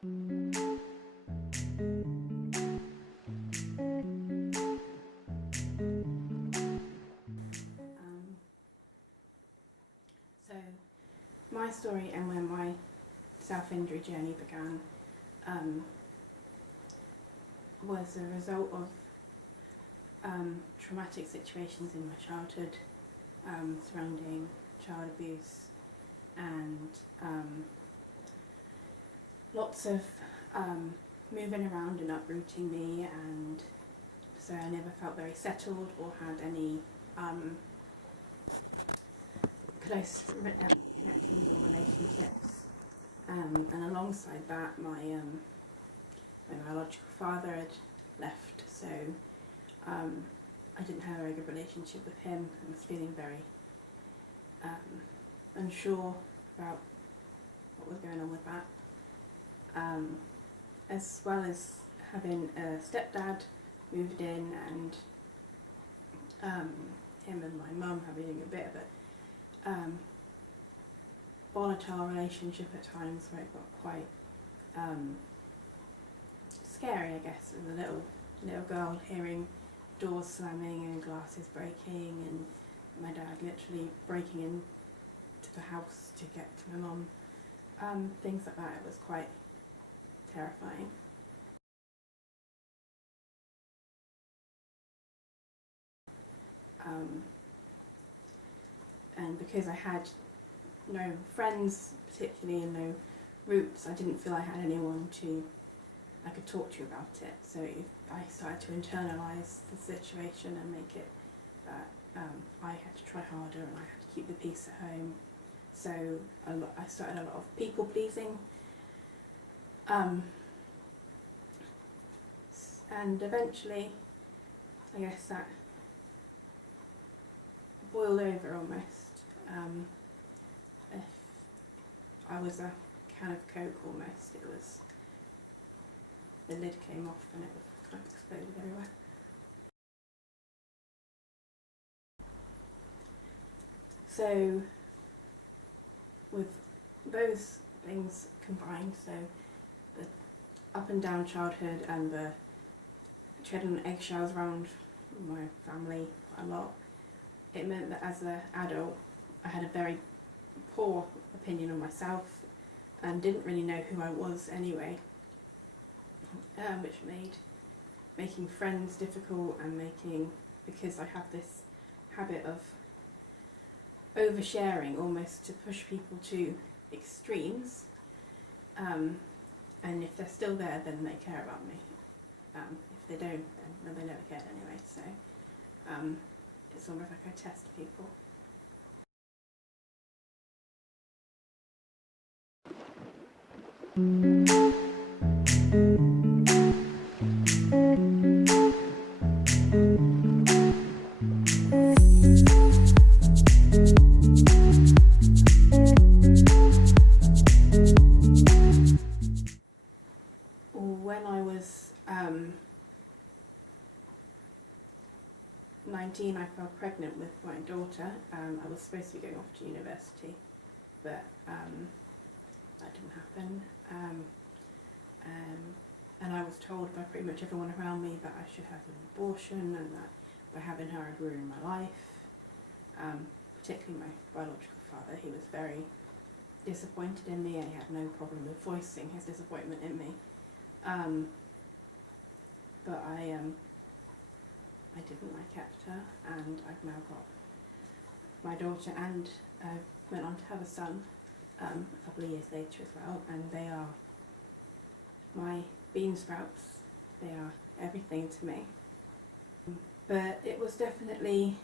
So my story and when my self-injury journey began was a result of traumatic situations in my childhood surrounding child abuse and lots of moving around and uprooting me, and so I never felt very settled or had any close connections or relationships, and alongside that my biological father had left, so I didn't have a very good relationship with him. I was feeling very unsure about what was going on with that, as well as having a stepdad moved in, and him and my mum having a bit of a volatile relationship at times, where it got quite scary, I guess, as a little girl, hearing doors slamming and glasses breaking, and my dad literally breaking into the house to get to my mum, things like that. It was quite terrifying. And because I had no friends particularly and no roots, I didn't feel I had anyone I could talk to about it. So I started to internalise the situation and make it that I had to try harder and I had to keep the peace at home. So I started a lot of people pleasing, and eventually I guess that boiled over almost. If I was a can of Coke almost, it was, the lid came off and it was kind of exploded everywhere. So with those things combined, so the up and down childhood and the treading on eggshells around my family a lot, it meant that as an adult I had a very poor opinion of myself and didn't really know who I was anyway, which made making friends difficult, and because I have this habit of oversharing almost to push people to extremes, and if they're still there then they care about me, if they don't then they never cared anyway, so it's almost like I test people. When I was 19, I fell pregnant with my daughter. I was supposed to be going off to university, but that didn't happen. And I was told by pretty much everyone around me that I should have an abortion, and that by having her I'd ruin my life. Particularly my biological father, he was very disappointed in me, and he had no problem with voicing his disappointment in me. But I didn't. I kept her, and I've now got my daughter, and went on to have a son a couple of years later as well, and they are my bean sprouts. They are everything to me. But it was definitely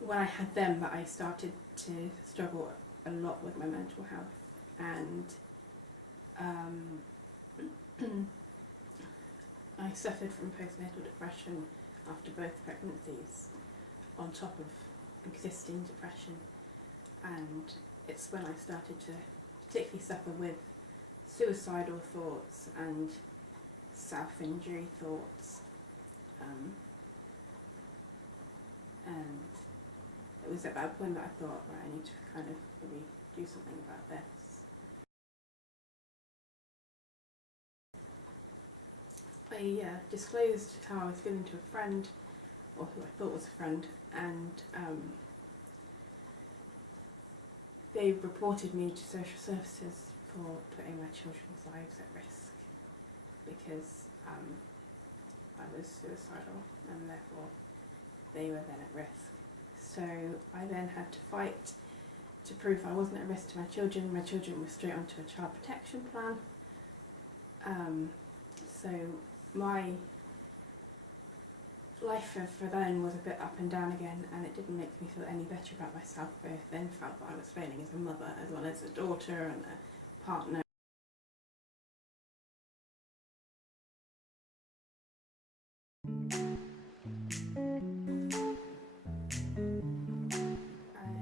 when I had them that I started to struggle a lot with my mental health, and I suffered from postnatal depression after both pregnancies, on top of existing depression, and it's when I started to particularly suffer with suicidal thoughts and self-injury thoughts, and it was at that point that I thought, right, I need to kind of maybe do something about this. disclosed how I was feeling to a friend, or who I thought was a friend, and they reported me to social services for putting my children's lives at risk because I was suicidal and therefore they were then at risk. So I then had to fight to prove I wasn't at risk to my children. My children were straight onto a child protection plan. So my life for then was a bit up and down again, and it didn't make me feel any better about myself. I then felt that I was failing as a mother as well as a daughter and a partner.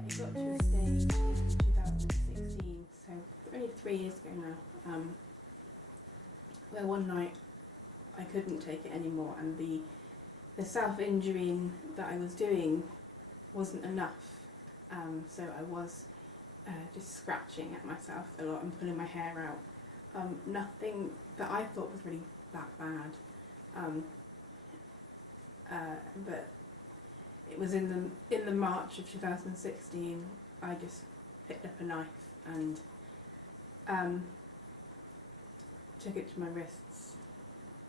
It got to a stage in 2016, so only 3 years ago now, where one night I couldn't take it anymore, and the self-injuring that I was doing wasn't enough. So I was just scratching at myself a lot and pulling my hair out. Nothing that I thought was really that bad. But it was in the March of 2016. I just picked up a knife and took it to my wrists,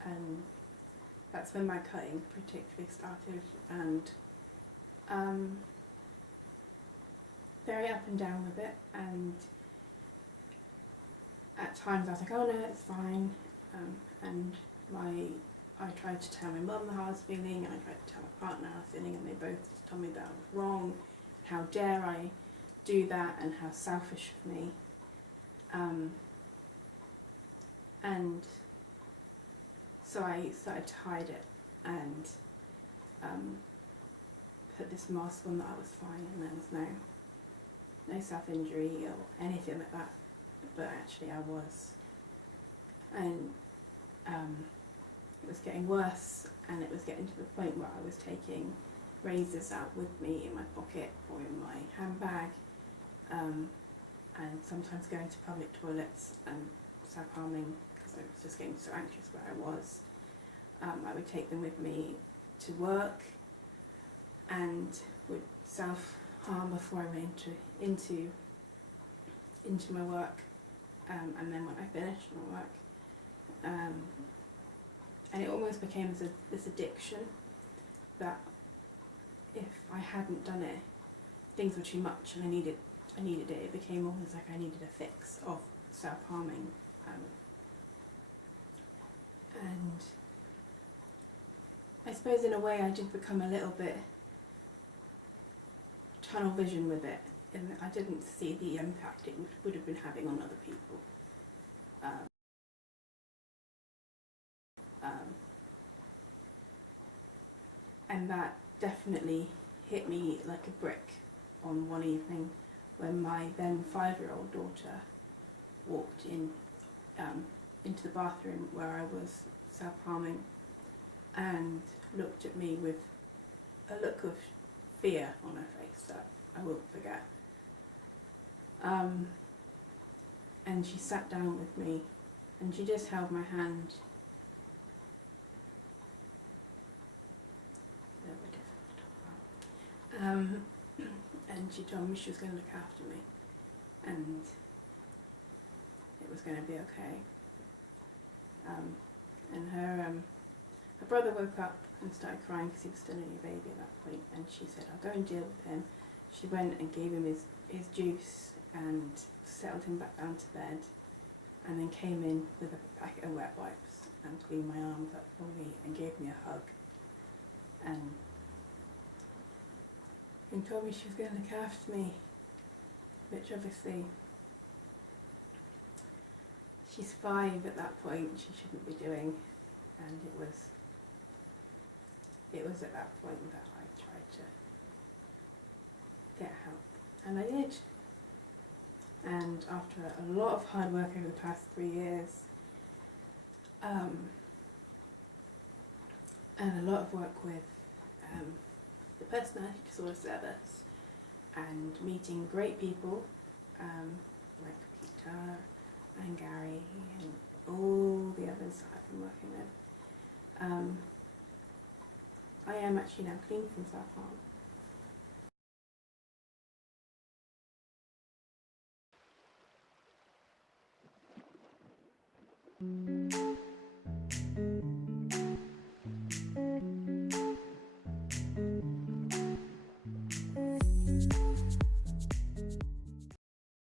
and that's when my cutting particularly started, and very up and down with it, and at times I was like, oh no, it's fine, and I tried to tell my mum how I was feeling, and I tried to tell my partner how I was feeling, and they both just told me that I was wrong, how dare I do that, and how selfish of me. And so I started to hide it and put this mask on that I was fine and there was no self-injury or anything like that, but actually I was. And it was getting worse, and it was getting to the point where I was taking razors out with me in my pocket or in my handbag, and sometimes going to public toilets and self-harming because I was just getting so anxious where I was. I would take them with me to work and would self-harm before I went into my work, and then when I finished my work. And it almost became this addiction that if I hadn't done it, things were too much and I needed it. It became almost like I needed a fix of self-harming. And I suppose in a way I did become a little bit tunnel vision with it, in that I didn't see the impact it would have been having on other people. And that definitely hit me like a brick on one evening when my then 5-year-old daughter walked in into the bathroom where I was self-harming and looked at me with a look of fear on her face that I won't forget. And she sat down with me and she just held my hand. And she told me she was going to look after me and it was going to be okay. And her brother woke up and started crying because he was still only a baby at that point, and she said, I'll go and deal with him. She went and gave him his juice and settled him back down to bed, and then came in with a packet of wet wipes and cleaned my arms up for me and gave me a hug and told me she was going to look after me, which obviously she's 5 at that point, she shouldn't be doing, and it was at that point that I tried to get help, and I did. And after a lot of hard work over the past 3 years, and a lot of work with the Personality Disorder Service and meeting great people like Peter and Gary and all the others that I've been working with, I am actually now clean from self-harm.